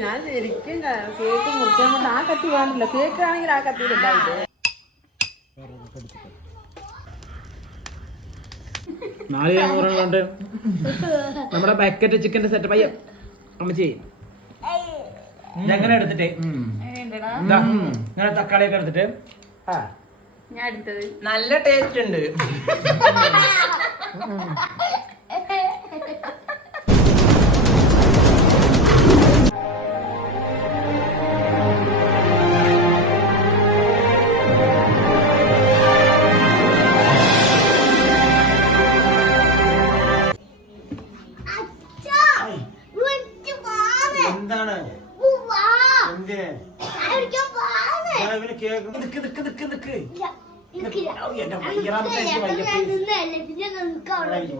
ഞാൻ ശരിക്കും കേക്ക് മുറിക്കാൻ കൊണ്ട് ആ കത്തി വേണ്ടില്ല. കേക്ക് ആണെങ്കിൽ ആ കത്തിയിലുണ്ടാവില്ലേ. 400 കൊണ്ട് നമ്മുടെ ബക്കറ്റ് ചിക്കന്റെ സെറ്റ് പയ്യ അമ്മച്ചി ഇതെങ്ങനെ എടുത്തിട്ട് ഇങ്ങനെ തക്കാളിയൊക്കെ എടുത്തിട്ട് ഞാൻ എടുത്തത് നല്ല ടേസ്റ്റ് ഉണ്ട്. എന്താണ്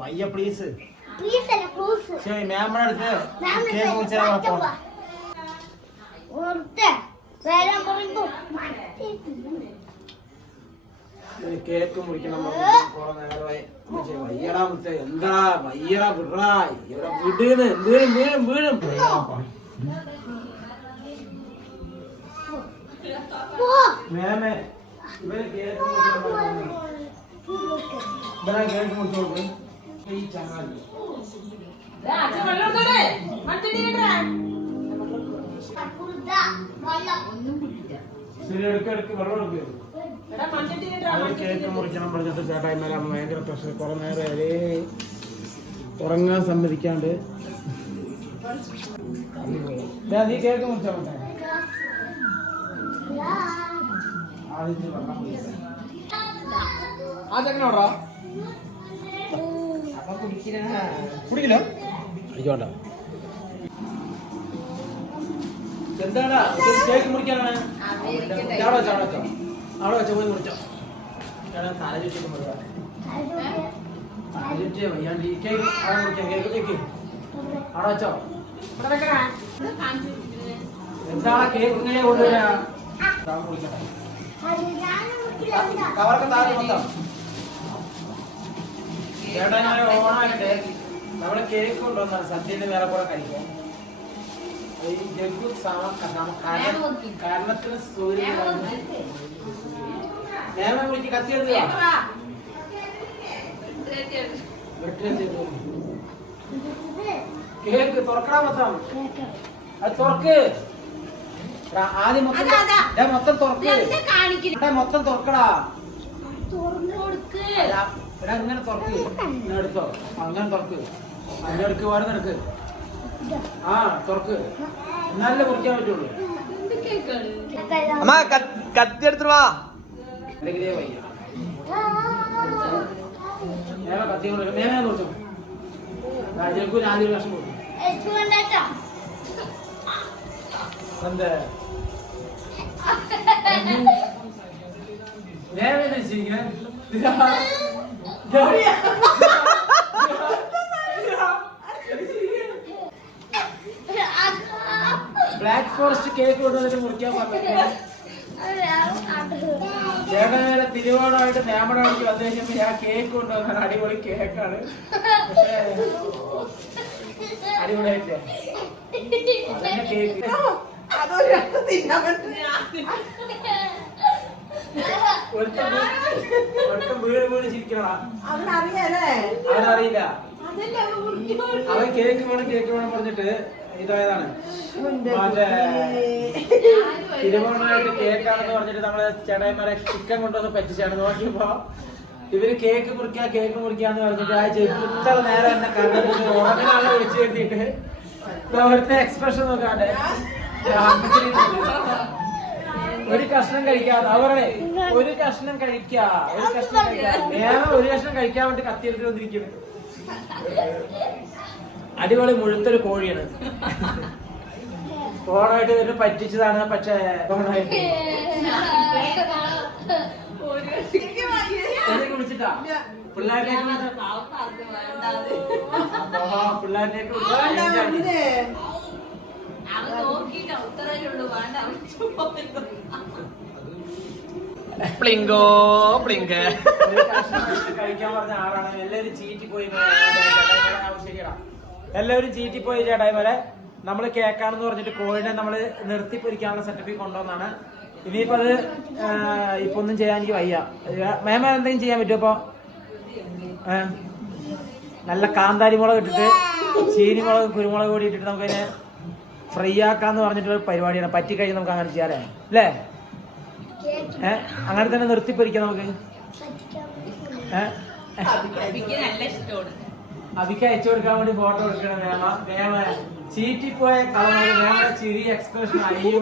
വയ്യ പ്ലീസ് മേമ്മടുത്ത് കേക്ക് മുറിച്ചാൽ കേക്ക് മുറിക്കണം നേരമായി വയ്യടാ മുറിച്ച എന്താ വയ്യടാ വിടാ ഇവിടെ വിടുന്ന് വീഴും വീഴും വീഴും. മേമേ ഇവര് കേക്ക് കേക്ക് മുറിച്ചോട്ട് ഈ ചങ്ങാതി ശരി എടുക്ക വെള്ളം എടുക്കുക. കേക്ക് മുറിക്കണം പറഞ്ഞിട്ട് ചേട്ടായിമാരാകുമ്പോ ഭയങ്കര പ്രശ്നം. കുറെ നേരം ഉറങ്ങാൻ സമ്മതിക്കാണ്ട് നീ കേക്ക് മുറിച്ചാ മതി. അതെങ്ങനെയാ കുടിക്കില്ല അടിച്ചോണ്ട. എന്താടാ കേക്ക് മുറിക്കാനാണ് അവിടെ വെച്ചോ അവിടെ വെച്ചോ അവിടെ വെച്ചോ പോയി മുറിച്ചോ. തല ചുറ്റി തല ചുറ്റിയ വയ്യാണ്ട് കേക്ക് അവിടെ മുറിക്കാം. കേക്ക് കേക്ക് അവിടെ വെച്ചോ. എന്താണ് കേക്ക് ഇങ്ങനെ കൊണ്ടുവരാ കവർക്ക് താഴെ മൊത്തം ചേട്ടാ. ഞാൻ ഓണായിട്ട് നമ്മള് കേക്ക് കൊണ്ടുവന്നാണ് സദ്യന്റെ വേറെ കൂടെ കഴിക്കാം. കാരണത്തിന് സൂര്യൻ നേമ വിളിച്ച് കത്തി എടുക്കുക. കേക്ക് തുറക്കടാ മൊത്തം. അത് തുറക്ക് ആദ്യം മൊത്തം തുറക്ക്. മൊത്തം തുറക്കടാ. ഇങ്ങനെ തുറക്ക്. എടുത്തോ അങ്ങനെ തുറക്ക്. അതിന്റെ അടുക്ക് വേറെ നിനക്ക് ആ തുറക്ക്. എന്നാലേ മുറിക്കാൻ പറ്റുള്ളൂ. കത്തി എടുത്തു വാ. വയ്യ കത്തി കൊണ്ട് മേമ നോക്കും. ആദ്യം കഷ്ണം കൊടുക്കും. എന്താ ബ്ലാക്ക് ഫോറസ്റ്റ് കേക്ക് കൊണ്ടുവന്നിട്ട് മുറിക്കാൻ പറ്റില്ല. ചേട്ടനെ തിരുവോണമായിട്ട് നേമടമായിട്ട് വന്നു കഴിഞ്ഞപ്പോ ഞാൻ കേക്ക് കൊണ്ടുവന്നാണ്. അടിപൊളി കേക്കാണ്. പക്ഷേ അടിപൊളിയായിട്ടില്ല കേക്ക്. ഒട്ടും വീട് വീട് ചിരിക്കണ അവനറിയില്ല. അവൻ കേക്ക് വേണം പറഞ്ഞിട്ട് ഇതായതാണ്. മറ്റേ തിരുവോണമായിട്ട് കേക്കാണെന്ന് പറഞ്ഞിട്ട് നമ്മള് ചേട്ടായിമാരെ ചിക്കൻ കൊണ്ടുവന്ന് പറ്റിച്ചാണ്. നോക്കിയപ്പോ ഇവര് കേക്ക് മുറിക്കാന്ന് പറഞ്ഞിട്ട് ആ ഇത്ര നേരം എന്നെ കണ്ടിട്ട് ഉടനെയാണ് വിളിച്ചു കെട്ടിയിട്ട് അവിടുത്തെ എക്സ്പ്രഷൻ നോക്കാണ്ട് ഒരു കഷ്ണം കഴിക്കാതെ അവരുടെ ഒരു കഷ്ണം കഴിക്കാൻ വേണ്ടി കത്തിയെടുത്ത് വന്നിരിക്കുന്നു. അടിപൊളി മുഴുത്തൊരു കോഴിയാണ്. ഫോണായിട്ട് ഇതിന് പറ്റിച്ചതാണ്. പക്ഷേ ഫോണായിട്ട് വിളിച്ചിട്ടാ പിള്ളേരിലേക്ക് പ്ലിങ്കോ പ്ലിങ്ക് കഴിക്കാൻ പറഞ്ഞ ആളാണ്. എല്ലാവരും ചീറ്റിപ്പോയി. ശരിയടാ എല്ലാവരും ചീറ്റിപ്പോയി ചേട്ടായിമാരെ. നമ്മൾ കേക്കാണെന്ന് പറഞ്ഞിട്ട് കോഴിനെ നമ്മൾ നിർത്തി പൊരിക്കാനുള്ള സെറ്റപ്പിൽ കൊണ്ടുവന്നാണ്. ഇനിയിപ്പോൾ അത് ഇപ്പൊ ഒന്നും ചെയ്യാൻ എനിക്ക് വയ്യ. മേമ എന്തെങ്കിലും ചെയ്യാൻ പറ്റുമോ? അപ്പോൾ നല്ല കാന്താരി മുളക് ഇട്ടിട്ട് ചീനിമുളക് കുരുമുളക് കൂടി ഇട്ടിട്ട് നമുക്കതിനെ ഫ്രൈ ആക്കാന്ന് പറഞ്ഞിട്ടുള്ള പരിപാടിയാണ്. പറ്റിക്കഴിഞ്ഞ് നമുക്ക് അങ്ങനെ ചെയ്യാറേ അല്ലേ? അങ്ങനെ തന്നെ നിർത്തിപ്പൊരിക്കാം നമുക്ക്. അവിക്ക് അയച്ചു കൊടുക്കാൻ വേണ്ടി ഫോട്ടോ എടുക്കണം. മേമ ചീറ്റിപ്പോയ കളർ ചിരി എക്സ്പ്രഷൻ. അയ്യോ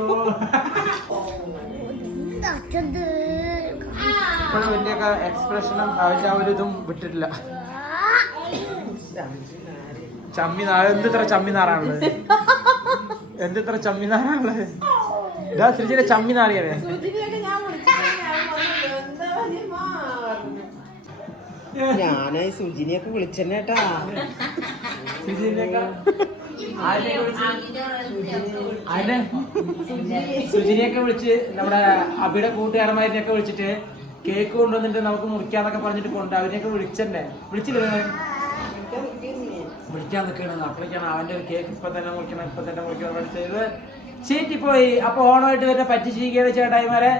ഇപ്പോഴും വലിയൊക്കെ എക്സ്പ്രഷനും അവരുടെ ആ ഒരു ഇതും വിട്ടിട്ടില്ല. ചമ്മിനാർ എന്തിത്ര ചമ്മിനാറാണുള്ളത്? എന്തിത്ര ചമ്മിനാറാണുള്ളത്? ഇതാ ശ്രീജിയുടെ ചമ്മിനാറിയവേ. ഞാനായി സുജിനിയൊക്കെ വിളിച്ചേട്ടാ. സുജിനിയൊക്കെ വിളിച്ച് നമ്മുടെ അബിയുടെ കൂട്ടുകാരന്മാരിനെയൊക്കെ വിളിച്ചിട്ട് കേക്ക് കൊണ്ടുവന്നിട്ട് നമുക്ക് മുറിക്കാന്നൊക്കെ പറഞ്ഞിട്ട് കൊണ്ട് അവരെയൊക്കെ വിളിച്ചല്ലേ? വിളിച്ചില്ലേ? വിളിക്കാൻ നിൽക്കണെന്ന്. അപ്പോഴേക്കാണ് അവന്റെ ഒരു കേക്ക് ഇപ്പൊ തന്നെ മുറിക്കണം ചെയ്ത് ചീറ്റിപ്പോയി. അപ്പൊ ഓണമായിട്ട് വരെ പറ്റിച്ചിരിക്കുകയാണ് ചേട്ടായിമാരെ.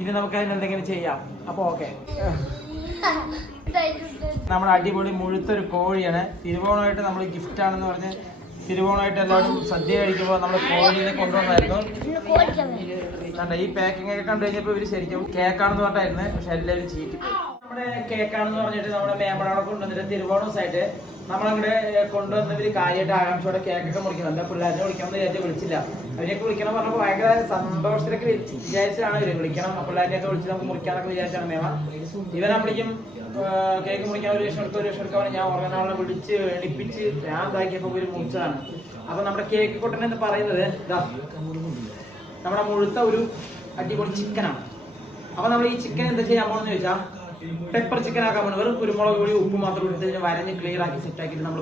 ഇനി നമുക്ക് അതിന് എന്തെങ്കിലും ചെയ്യാം. അപ്പൊ ഓക്കെ, നമ്മുടെ അടിപൊളി മുഴുത്തൊരു കോഴിയാണ്. തിരുവോണമായിട്ട് നമ്മൾ ഗിഫ്റ്റ് ആണെന്ന് പറഞ്ഞ് തിരുവോണമായിട്ട് എല്ലാവരും സദ്യ കഴിക്കുമ്പോൾ നമ്മൾ കോഴീനെ കൊണ്ടുവന്നായിരുന്നു. ഈ പാക്കിംഗ് ഒക്കെ കണ്ടു കഴിഞ്ഞപ്പോൾ ഇവര് ശരിക്കും കേക്കാണെന്ന് പറഞ്ഞായിരുന്നു. പക്ഷെ എല്ലാവരും ചീറ്റിപ്പോയി. നമ്മുടെ കേക്കാണെന്ന് പറഞ്ഞിട്ട് നമ്മുടെ മേമ്പടവിടെ കൊണ്ടുവന്നിട്ട് തിരുവോണസായിട്ട് നമ്മളങ്ങോട്ട് കൊണ്ടുവന്നവര് കാര്യമായിട്ട് ആകാംക്ഷയോടെ കേക്കൊക്കെ മുറിക്കുന്നുണ്ട്. പിള്ളേരെ വിളിക്കണം എന്ന് വിളിച്ചില്ല. അവരെയൊക്കെ വിളിക്കണം പറഞ്ഞപ്പോൾ ഭയങ്കര സന്തോഷത്തിലൊക്കെ വിചാരിച്ചാണ് ഇവര് വിളിക്കണം. പിള്ളേരെയൊക്കെ വിളിച്ച് നമുക്ക് മുറിക്കാനൊക്കെ വിചാരിച്ചാണ് മേമ. ഇവരമ്മളിക്കും കേക്ക് മുറിക്കാൻ ഒരു ലക്ഷം എടുക്കാൻ ഞാൻ ഓർഗനാളെ വിളിച്ച് എണിപ്പിച്ച് ഞാൻ ഇതാക്കിയപ്പോൾ ഇവര് മുറിച്ചതാണ്. അപ്പൊ നമ്മുടെ കേക്ക് കൊട്ടൻ എന്ന് പറയുന്നത് ഇതാ നമ്മുടെ മുഴുത്ത ഒരു അടിപൊളി ചിക്കനാണ്. അപ്പൊ നമ്മൾ ഈ ചിക്കൻ എന്താ ചെയ്യാൻ പോണെന്ന് ചോദിച്ചാൽ പെപ്പർ ചിക്കൻ ആക്കാൻ പോകുന്നത്. വെറും കുരുമുളക് പൊടി ഉപ്പ് മാത്രം എടുത്ത് വരഞ്ഞ് ക്ലിയർ ആക്കി സെറ്റ് ആക്കിയിട്ട് നമ്മൾ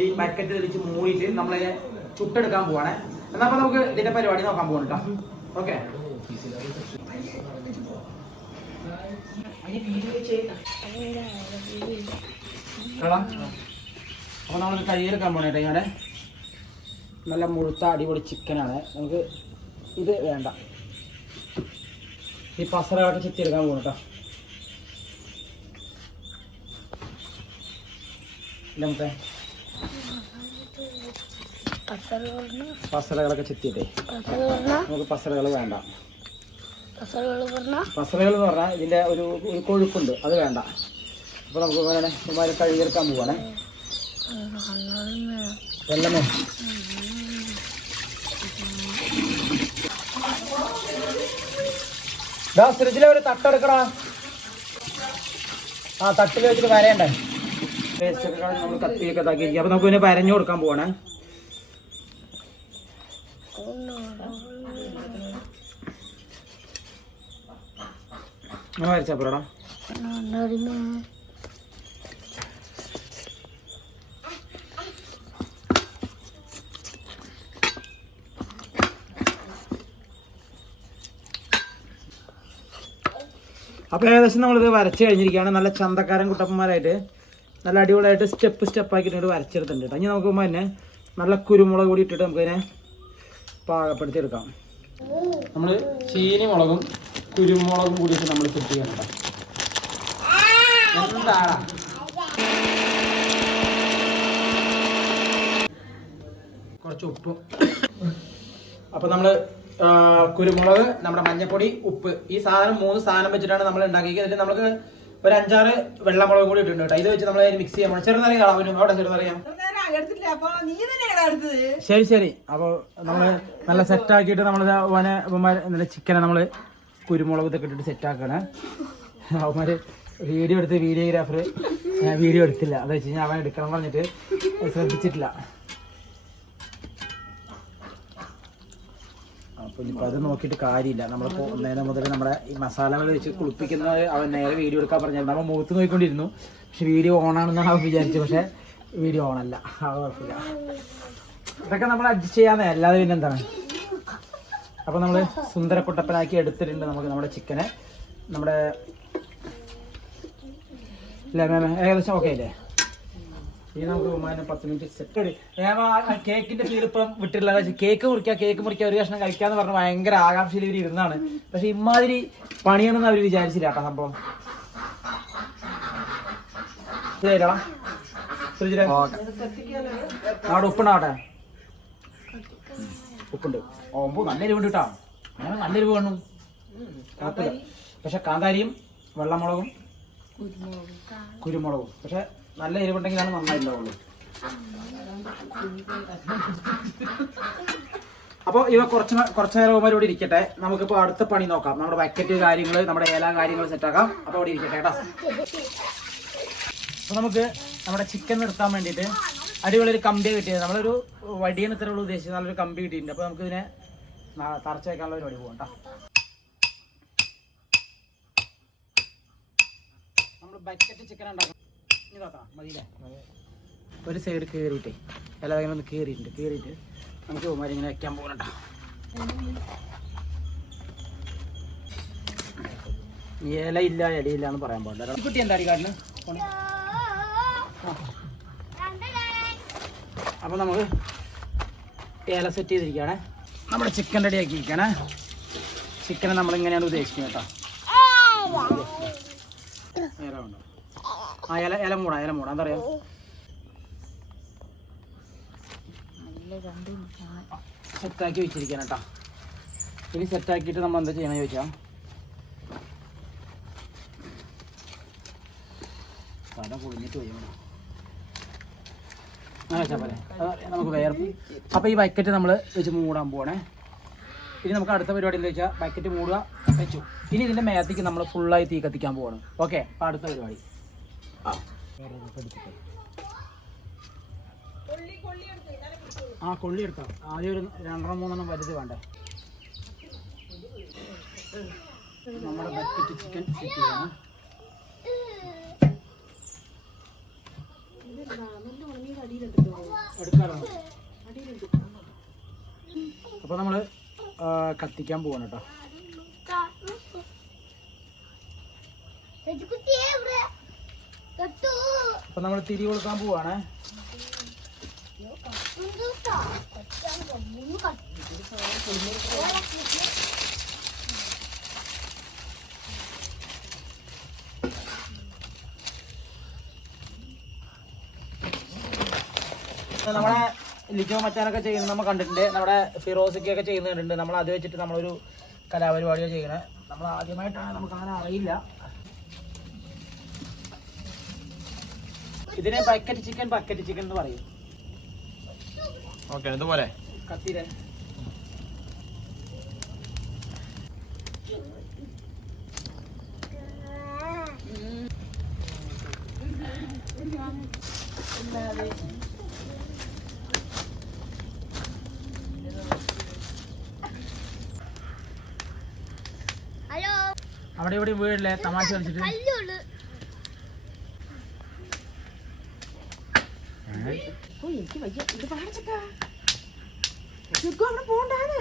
ഈ ബക്കറ്റിൽ വെച്ച് മൂടിയിട്ട് നമ്മളതിനെ ചുട്ടെടുക്കാൻ പോവാണ്. എന്നാ അപ്പൊ നമുക്ക് ഇതിന്റെ പരിപാടി നോക്കാൻ പോകണം കേട്ടോ. ഓക്കെ, അപ്പൊ നമ്മൾ കയ്യിലെടുക്കാൻ പോണേ കേട്ടോ. ഇവിടെ നല്ല മുഴുത്ത അടിപൊളി ചിക്കനാണ്. നമുക്ക് ഇത് വേണ്ട, ഈ പസറകളൊക്കെ ചെത്തിയെടുക്കാൻ പോകണം കേട്ടോ. ഇല്ലത്തെ പസറകളൊക്കെ ചെത്തിയിട്ടേ നമുക്ക് പസറകൾ വേണ്ട. പസറകൾ എന്ന് പറഞ്ഞാൽ ഇതിന്റെ ഒരു കൊഴുപ്പുണ്ട്, അത് വേണ്ട. അപ്പൊ നമുക്ക് ഇങ്ങനെ കഴുകിയെടുക്കാൻ പോവാണേ. വെള്ളമേ ഫ്രിഡ്ജിലെ ഒരു തട്ടെടുക്കടാ. ആ തട്ടിൽ വെച്ചിട്ട് വരയണ്ടേ? പേസ്റ്റ് ഒക്കെ നമ്മൾ കത്തിയൊക്കെ ഇതാക്കിയിരിക്കും. അപ്പൊ നമുക്ക് പിന്നെ വരഞ്ഞു കൊടുക്കാൻ പോവാണേ. വരച്ചപ്പോടാ അപ്പോൾ ഏകദേശം നമ്മളിത് വരച്ച് കഴിഞ്ഞിരിക്കുകയാണ്. നല്ല ചന്തക്കാരൻ കുട്ടപ്പന്മാരായിട്ട് നല്ല അടിപൊളിയായിട്ട് സ്റ്റെപ്പ് ആക്കിയിട്ട് വരച്ചെടുത്തിട്ടുണ്ട് കേട്ടോ. ഇനി നമുക്ക് തന്നെ നല്ല കുരുമുളക് കൂടി ഇട്ടിട്ട് നമുക്കതിനെ പാകപ്പെടുത്തിയെടുക്കാം. നമ്മൾ ചീനി മുളകും കുരുമുളകും കൂടിയിട്ട് നമ്മൾ സെറ്റ് ചെയ്യണം കേട്ടോ. എന്താടാ കുറച്ച് ഉപ്പും. അപ്പോൾ നമ്മൾ കുരുമുളക്, നമ്മുടെ മഞ്ഞപ്പൊടി, ഉപ്പ്, ഈ സാധനം 3 സാധനം വെച്ചിട്ടാണ് നമ്മൾ ഉണ്ടാക്കിയത്. നമുക്ക് ഒരു 5-6 വെള്ളമുളക് കൂടി ഇട്ടിട്ടുണ്ട് കേട്ടോ. ഇത് വെച്ച് നമ്മൾ മിക്സ് ചെയ്യാൻ പോകണം. ചെറുതറിയാം അവിടെ ചെറുതറിയാം. ശരി. അപ്പോൾ നമ്മൾ നല്ല സെറ്റ് ആക്കിയിട്ട് നമ്മൾ ചിക്കനെ നമ്മൾ കുരുമുളക് ഇതൊക്കെ ഇട്ടിട്ട് സെറ്റ് ആക്കണം. അവന്മാര് വീഡിയോഗ്രാഫർ വീഡിയോ എടുത്തില്ല. അത് വെച്ച് കഴിഞ്ഞാൽ അവൻ എടുക്കണം പറഞ്ഞിട്ട് ശ്രദ്ധിച്ചിട്ടില്ല. അപ്പോൾ ഇനിയിപ്പോൾ അത് നോക്കിയിട്ട് കാര്യമില്ല. നമ്മളിപ്പോൾ നേരെ മുതൽ നമ്മുടെ ഈ മസാലകൾ വെച്ച് കുളിപ്പിക്കുന്നത് അവൻ നേരെ വീഡിയോ എടുക്കാൻ പറഞ്ഞായിരുന്നു. നമ്മൾ മുഖത്ത് നോക്കിക്കൊണ്ടിരുന്നു. പക്ഷെ വീഡിയോ ഓണാണെന്നാണ് അവൻ വിചാരിച്ചത്. പക്ഷേ വീഡിയോ ഓണല്ല. അത് കുഴപ്പമില്ല. ഇതൊക്കെ നമ്മൾ അഡ്ജസ്റ്റ് ചെയ്യാതെ, അല്ലാതെ പിന്നെ എന്താണ്. അപ്പോൾ നമ്മൾ സുന്ദരക്കുട്ടപ്പനാക്കി എടുത്തിട്ടുണ്ട് നമുക്ക് നമ്മുടെ ചിക്കനെ. നമ്മുടെ ഇല്ലേ മേമ ഏകദേശം ഓക്കെ അല്ലേ? ഇനി നമുക്ക് 10 മിനിറ്റ് സെറ്റ്. ഞാൻ കേക്കിന്റെ ഫീൽ ഇപ്പം വിട്ടില്ല. കേക്ക് മുറിക്കുക ഒരു കഷ്ണം കഴിക്കാന്ന് പറഞ്ഞ് ഭയങ്കര ആകാംക്ഷയിൽ ഇവർ ഇരുന്നാണ്. പക്ഷെ ഇമാതിരി പണിയാണെന്ന് അവർ വിചാരിച്ചില്ല കേട്ടോ സംഭവം. ശരിടാ ഫ്രിഡ്ജിലെ അവിടെ ഉപ്പുണ്ടാവട്ടെ. ഉപ്പുണ്ട്. ഓമ്പോ നല്ല എരിവുണ്ട് കേട്ടോ. അങ്ങനെ നല്ല എരിവ് വേണം കുഴപ്പമില്ല. പക്ഷെ കാന്താരിയും വെള്ളമുളകും കുരുമുളകും പക്ഷെ നല്ല എരിവുണ്ടെങ്കിലാണ് നന്നായിട്ടുണ്ടാവുള്ളൂ. അപ്പോൾ ഇവ കുറച്ച് നേരം ഇവിടെ ഇരിക്കട്ടെ. നമുക്കിപ്പോൾ അടുത്ത പണി നോക്കാം. നമ്മുടെ ബക്കറ്റ് കാര്യങ്ങൾ നമ്മുടെ ഇല കാര്യങ്ങൾ സെറ്റാക്കാം. അപ്പോൾ ഇവിടെ ഇരിക്കട്ടെ കേട്ടോ. അപ്പോൾ നമുക്ക് നമ്മുടെ ചിക്കൻ നിർത്താൻ വേണ്ടിയിട്ട് അടിപൊളി ഒരു കമ്പി കിട്ടിയത്. നമ്മളൊരു വടിയാണ് ഇത്രയുള്ള ഉദ്ദേശിച്ചത്. നല്ലൊരു കമ്പി കിട്ടിയിട്ടുണ്ട്. അപ്പോൾ നമുക്കിതിനെ തറച്ച് വയ്ക്കാനുള്ള പരിപാടി പോകാം കേട്ടോ. നമ്മൾ ബക്കറ്റ് ചിക്കൻ ഉണ്ടാക്കണം. ഇനി നോക്കാം മതിയില്ലേ. ഒരു സൈഡ് കയറിയിട്ടേ എല്ലാവരും ഒന്ന് കയറിയിട്ട് നമുക്ക് ഉമാരി ഇങ്ങനെ വെക്കാൻ പോകണം കേട്ടോ. ഇലയില്ല എന്ന് പറയാൻ പാടില്ല. കുട്ടി എന്താ കാട്ടിന്. അപ്പോൾ നമുക്ക് ഇല സെറ്റ് ചെയ്തിരിക്കുകയാണേ. നമ്മുടെ ചിക്കൻ റെഡി ആക്കിയിരിക്കുകയാണേ. ചിക്കനെ നമ്മളിങ്ങനെയാണ് ഉദ്ദേശിക്കുന്നത് കേട്ടോ. നേരെ ഉണ്ടോ ആ ഇല മൂടാ എന്താ പറയാ. സെറ്റാക്കി വെച്ചിരിക്കാൻ കേട്ടോ. ഇനി സെറ്റാക്കിയിട്ട് നമ്മൾ എന്താ ചെയ്യണമെന്ന് ചോദിച്ചാൽ തല പൊളിഞ്ഞിട്ട് പോയി അങ്ങനെ വെച്ചാൽ പോലെ നമുക്ക് വേർപ്പ്. അപ്പോൾ ഈ ബക്കറ്റ് നമ്മൾ വെച്ച് മൂടാൻ പോകണേ. ഇനി നമുക്ക് അടുത്ത പരിപാടി എന്താ വെച്ചാൽ ബക്കറ്റ് മൂടുക വെച്ചു. ഇനി ഇതിൻ്റെ മേത്തേക്ക് നമ്മൾ ഫുള്ളായി തീ കത്തിക്കാൻ പോവാണ്. ഓക്കെ അപ്പോൾ അടുത്ത പരിപാടി കൊള്ളി എടുക്കാം. ആദ്യം ഒരു 2-3 വലുത് വേണ്ടേ. നമ്മുടെ ബക്കറ്റ് ചിക്കൻ സെറ്റ് ചെയ്യണം. അപ്പോൾ നമ്മൾ കത്തിക്കാൻ പോവാണ് കേട്ടോ. അപ്പൊ നമ്മൾ തിരി കൊടുക്കാൻ പോവാണ്. നമ്മളെ ലിജോ മച്ചാനൊക്കെ ചെയ്യുന്നത് നമ്മൾ കണ്ടിട്ടുണ്ട്. നമ്മുടെ ഫിറോസിക്കൊക്കെ ചെയ്യുന്നത് കണ്ടിട്ടുണ്ട്. നമ്മൾ അത് വെച്ചിട്ട് നമ്മളൊരു കലാപരിപാടിയാണ് ചെയ്യണത്. നമ്മൾ ആദ്യമായിട്ടാണ്, നമുക്ക് അങ്ങനെ അറിയില്ല. ഇതിനെ ബക്കറ്റ് ചിക്കൻ എന്ന് പറയും. ഓക്കെ ഇതുപോലെ കത്തിരെ അവിടെ ഇവിടെ വീടില്ലേ തമാശ കളിച്ചിട്ട്. എനിക്ക് വയ്യ ഇത് പാടിച്ചിട്ടാ അവിടെ പോണ്ടാണ്.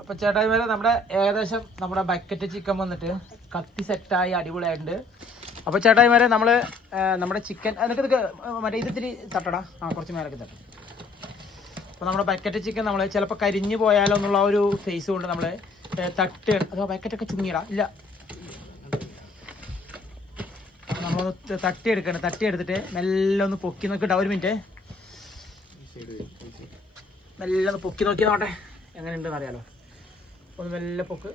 അപ്പൊ ചേട്ടായി വരെ നമ്മുടെ ഏകദേശം നമ്മുടെ ബക്കറ്റ് ചിക്കൻ വന്നിട്ട് കത്തി സെറ്റായി അടിപൊളിയായിട്ടുണ്ട്. അപ്പോൾ ചേട്ടായി വരെ നമ്മള് നമ്മുടെ ചിക്കൻ എന്നിട്ട് മറ്റേ ഇതിരി തട്ടടാ. കുറച്ച് മേലൊക്കെ തട്ടും. അപ്പോൾ നമ്മുടെ ബക്കറ്റ് ചിക്കൻ നമ്മൾ ചിലപ്പോൾ കരിഞ്ഞു പോയാലോ എന്നുള്ള ഒരു ഫേസ് കൊണ്ട് നമ്മൾ തട്ട് അതോ ബക്കറ്റൊക്കെ ചുങ്ങിയിടാം ഇല്ല. നമ്മളൊന്ന് തട്ടിയെടുത്തിട്ട് മെല്ലെ ഒന്ന് പൊക്കി നോക്കിട്ടോ. ഒരു മിനിറ്റ് മെല്ലെ ഒന്ന് പൊക്കി നോക്കി നോട്ടെ എങ്ങനെയുണ്ടെന്ന് അറിയാലോ. ഒന്ന് മെല്ലെ പൊക്ക്.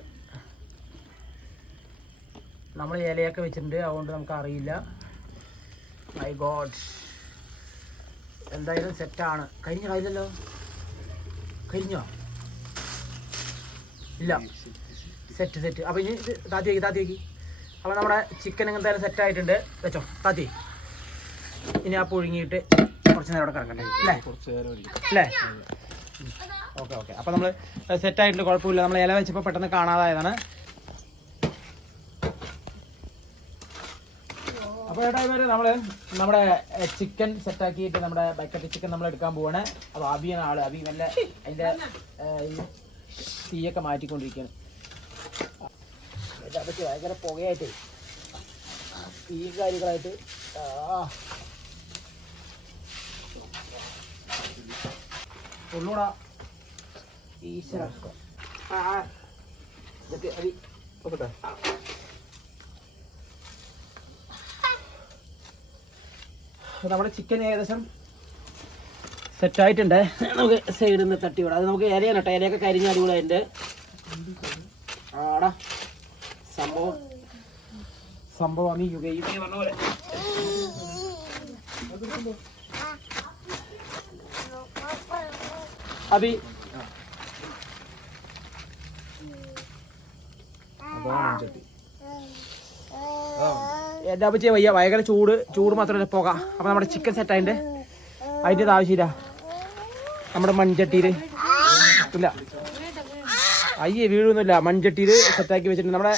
നമ്മൾ ഇലയൊക്കെ വെച്ചിട്ടുണ്ട്, അതുകൊണ്ട് നമുക്ക് അറിയില്ല. മൈ ഗോഡ്, എന്തായാലും സെറ്റാണ്. കഴിഞ്ഞില്ലല്ലോ. കഴിഞ്ഞോ? ഇല്ല, സെറ്റ്. അപ്പോൾ ഇനി താത്തി വയ്ക്കി. അപ്പോൾ നമ്മുടെ ചിക്കൻ എന്തായാലും സെറ്റായിട്ടുണ്ട്. വെച്ചോ താത്തി. ഇനി ആ പുഴുങ്ങിയിട്ട് കുറച്ച് നേരം അവിടെ കിടക്കണ്ടേ അല്ലേ? അല്ലേ? ഓക്കെ. അപ്പോൾ നമ്മൾ സെറ്റായിട്ടുണ്ട്, കുഴപ്പമില്ല. നമ്മൾ ഇല വെച്ചപ്പോൾ പെട്ടെന്ന് കാണാതായതാണ്. അപ്പോൾ ഏട്ടായിമാര് നമ്മുടെ ചിക്കൻ സെറ്റാക്കിയിട്ട് നമ്മുടെ ബക്കറ്റ് ചിക്കൻ നമ്മൾ എടുക്കാൻ പോവാണ്. അപ്പോൾ അബിയാണ് ആള്. അബി നല്ല അതിൻ്റെ തീയൊക്കെ മാറ്റിക്കൊണ്ടിരിക്കുകയാണ്. അതൊക്കെ ഭയങ്കര പുകയായിട്ട് ഈ കാര്യങ്ങളായിട്ട് ഒന്നുകൂടാ ഈശ്വര ഇതൊക്കെ അബി നോക്കട്ടെ. നമ്മുടെ ചിക്കൻ ഏകദേശം സെറ്റായിട്ടുണ്ട്. നമുക്ക് സൈഡിൽ നിന്ന് തട്ടി വിടാം. അത് നമുക്ക് ഇലയാണ് കേട്ടോ. ഇലയൊക്കെ കരിഞ്ഞ അടിപൊളിയായിട്ടുണ്ട്. ആടാ സംഭവം യുഗ പറഞ്ഞ പോലെ അബി എൻ്റെ അപ്പച്ചേ വയ്യ, ഭയങ്കര ചൂട് മാത്രമല്ല പുക. അപ്പം നമ്മുടെ ചിക്കൻ സെറ്റായിട്ടുണ്ട്. അതിൻ്റെ ആവശ്യമില്ല. നമ്മുടെ മൺചട്ടിയിൽ ഇല്ല, അയ്യേ വീഴൊന്നുമില്ല. മൺചട്ടിയിൽ സെറ്റാക്കി വെച്ചിട്ടുണ്ട്. നമ്മുടെ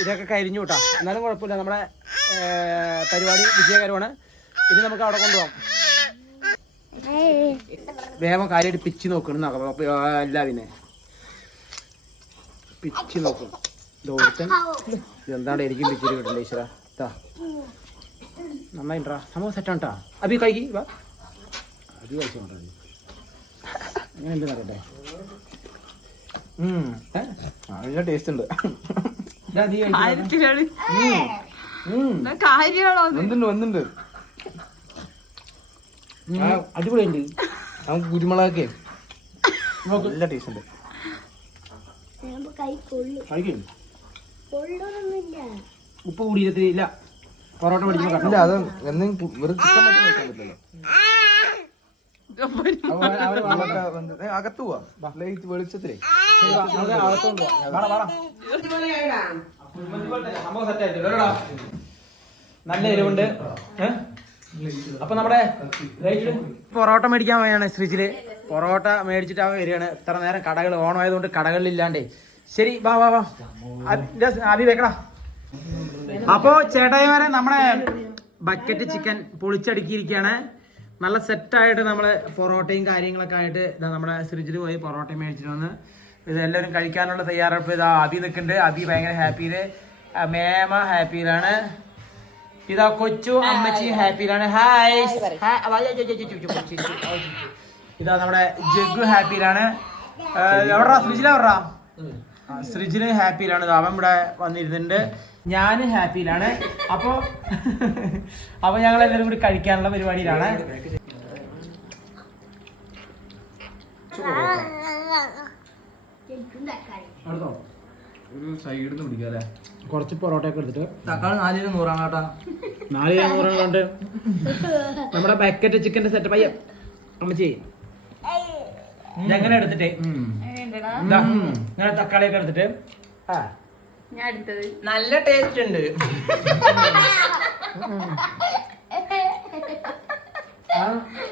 ഇതൊക്കെ കരിഞ്ഞു കേട്ടോ. എന്നാലും കുഴപ്പമില്ല, നമ്മുടെ പരിപാടി വിജയകരമാണ്. ഇനി നമുക്ക് അവിടെ കൊണ്ടുപോകാം. വേഗം കാര്യമായിട്ട് പിച്ച് നോക്കണം. അല്ല പിന്നെ പിച്ച് നോക്കണം. ഇതെന്താണ് എനിക്കും പിച്ചിട്ട് കിട്ടണ്ടേ ഈശ്വര. നന്നായിട്ടാ സംഭവം സെറ്റാണ് കേട്ടോ. അബി കഴിക്കി വാ, അബി കഴിച്ചു അങ്ങനെ ഉണ്ട് നോക്കട്ടെ. നല്ല ടേസ്റ്റ് ഉണ്ട്. വന്നിട്ടുണ്ട് അടിപൊളിയുണ്ട്. നമുക്ക് കുരുമുളകൊക്കെ നല്ല ടേസ്റ്റ് ഉണ്ട്. കഴിക്കും ഉപ്പ് കൂടിയില്ല. പൊറോട്ട മേടിക്കുമ്പോൾ അത് അകത്ത് പോവാ വെളിച്ചത്തിലേ നല്ല എരിവുണ്ട്. അപ്പൊ നമ്മുടെ പൊറോട്ട മേടിക്കാൻ പോയാണ് ശ്രീജില്. പൊറോട്ട മേടിച്ചിട്ട് അവൻ വരികയാണ്. ഇത്ര നേരം കടകൾ ഓണമായതുകൊണ്ട് കടകളിലില്ലാണ്ടേ. ശരി വാ വാ വാ ആദ്യം വെക്കടാ. അപ്പോ ചേട്ടായിമാരെ നമ്മുടെ ബക്കറ്റ് ചിക്കൻ പൊളിച്ചടുക്കിയിരിക്കുകയാണ്. നല്ല സെറ്റായിട്ട് നമ്മള് പൊറോട്ടയും കാര്യങ്ങളൊക്കെ ആയിട്ട് നമ്മുടെ ഫ്രിഡ്ജിൽ പോയി പൊറോട്ട മേടിച്ചിട്ട് വന്ന് ഇതെല്ലാവരും കഴിക്കാനുള്ള തയ്യാറെടുപ്പ്. ഇതാ അബി നിൽക്കുന്നുണ്ട്. അബി ഭയങ്കര ഹാപ്പിയില്, മേമ ഹാപ്പിയിലാണ്, ഇതാ കൊച്ചു അമ്മച്ചി ഹാപ്പിയിലാണ്. ഹായ്. ഇതാ നമ്മുടെ ജഗ്ഗു ഹാപ്പിയിലാണ്. എവിടാ ഫ്രിഡ്ജിലാ എവിടാ? ശ്രീജിന് ഹാപ്പിയിലാണ്. അവൻ ഇവിടെ വന്നിരുന്നുണ്ട്. ഞാനും ഹാപ്പിയിലാണ്. അപ്പൊ ഞങ്ങൾ എല്ലാവരും കൂടി കഴിക്കാനുള്ള പരിപാടിയിലാണ്. കുറച്ച് പൊറോട്ട ഒക്കെ എടുത്തിട്ട് തക്കാളി 400 കേട്ടാ. 400 കൊണ്ട് നമ്മുടെ ബക്കറ്റ് ചിക്കന്റെ സെറ്റപ്പ് അയ്യ അമ്മച്ചി ഇതെങ്ങനെ എടുത്തിട്ടേ ഇങ്ങനെ തക്കാളിയൊക്കെ എടുത്തിട്ട് നല്ല ടേസ്റ്റ് ഉണ്ട്.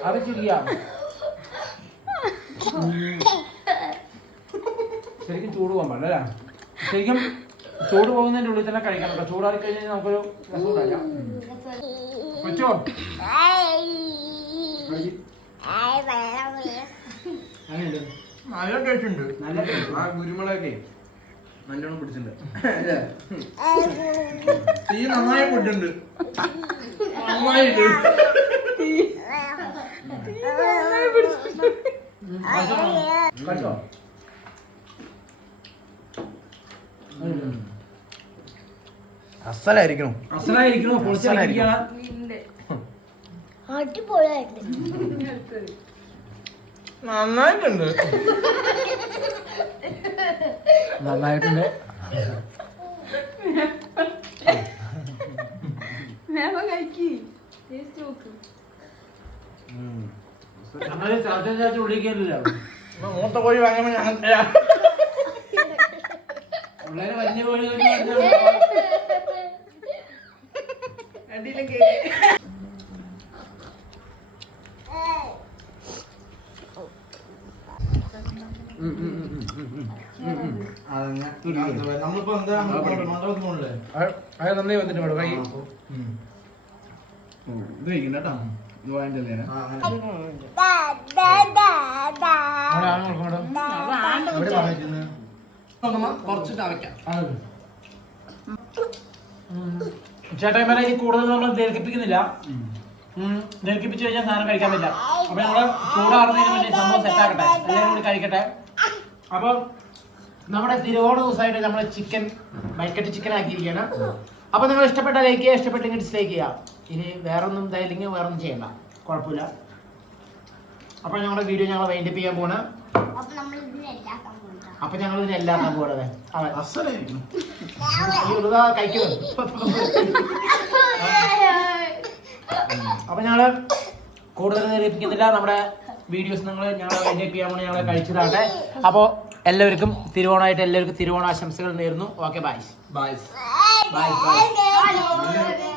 അത് ശരിയാ. ശരിക്കും ചൂട് പോകാൻ പാടില്ല അല്ലേ? ശരിക്കും ചൂട് പോകുന്നതിന്റെ ഉള്ളിൽ തന്നെ കഴിക്കണം കേട്ടോ. ചൂടാറി കഴിഞ്ഞാൽ നമുക്കൊരു രസം കഴിക്കാം. വെച്ചോ അങ്ങനെയുണ്ട്. നല്ല ടേസ്റ്റ് ഉണ്ട്. നല്ല ടേസ്റ്റ്. ആ കുരുമുളകൊക്കെ നല്ലോണം പിടിച്ചിട്ടുണ്ട്. തീ നന്നായി പിടിച്ചിട്ടുണ്ട്. നന്നായിട്ട് കഴിച്ചോ. അസലായിരിക്കണം. പൊളിച്ചിരിക്കുകയാണ്. നന്നായിട്ടുണ്ട്. നന്നായിട്ടുണ്ട്. മൂത്ത കോഴി വാങ്ങുമ്പോ ഞാൻ വലിയ കോഴി നമ്മളിപ്പോ എന്താ നന്നായി വന്നിട്ട് കൈ ഇത് കഴിക്കണ്ട കേട്ടോ ഇത് വാങ്ങിച്ചല്ലേ കുറച്ച് ചവയ്ക്കാം ചേട്ടായിമാരെ ഈ കൂടുതൽ നമ്മൾ ദീർഘിപ്പിക്കുന്നില്ല. ദീർഘിപ്പിച്ചു കഴിഞ്ഞാൽ സാധനം കഴിക്കാൻ പറ്റില്ല. അപ്പൊ ഞങ്ങള് ചൂടാറുന്നതിന് വേണ്ടി സംഭവം സെറ്റാക്കട്ടെ, എല്ലാവരും കൂടി കഴിക്കട്ടെ. അപ്പൊ നമ്മുടെ തിരുവോണ ദിവസമായിട്ട് നമ്മൾ ചിക്കൻ ബൈക്കറ്റ് ചിക്കൻ ആക്കിയിരിക്കുകയാണ്. അപ്പൊ നിങ്ങൾ ഇഷ്ടപ്പെട്ട ലൈക്ക് ചെയ്യുക, ഇഷ്ടപ്പെട്ടെങ്കിൽ ഡിസ്ലൈക്ക് ചെയ്യുക. ഇനി വേറൊന്നും ഇതായില്ലെങ്കിൽ വേറൊന്നും ചെയ്യണ്ട, കുഴപ്പമില്ല. അപ്പൊ ഞങ്ങളുടെ വീഡിയോ ഞങ്ങൾ വൈൻഡപ്പ് ചെയ്യാൻ പോണ. അപ്പൊ ഞങ്ങൾ ഇതിന് എല്ലാവർക്കും പോകണത് കഴിക്കുന്നത്. അപ്പൊ ഞങ്ങള് കൂടുതൽ നേരിപ്പിക്കുന്നില്ല. നമ്മുടെ വീഡിയോസ് ഞങ്ങളെ വൈൻഡപ്പ് ചെയ്യാൻ പോണ ഞങ്ങളെ കഴിച്ചതാട്ടെ. അപ്പൊ എല്ലാവർക്കും തിരുവോണമായിട്ട് എല്ലാവർക്കും തിരുവോണ ആശംസകൾ നേരുന്നു. Okay, bye bye bye bye.